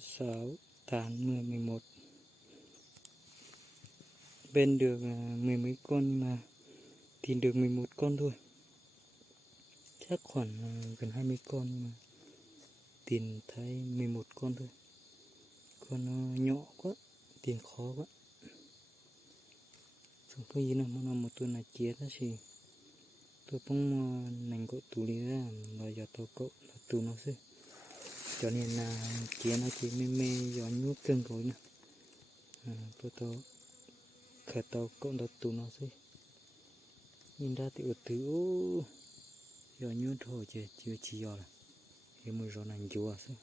6 tháng 10 11 bên được 10 mấy con mà tìm được 11 con thôi, chắc khoảng gần 20 con nhưng mà tìm thấy 11 con thôi, con nó nhỏ quá tìm khó quá. Chúng tôi gì nào mà một tuần là chia ra thì tôi cũng nành cậu tủ đi ra và giờ tôi cậu tủ nó xí cho nên là chia nó chỉ mê gió nhút cơn rồi nè. Tôi khởi tàu cậu đó tủ nó xí nhìn ra thì ở thứ gió nhút thôi chưa chỉ gió là cái mùi gió nành chua xí.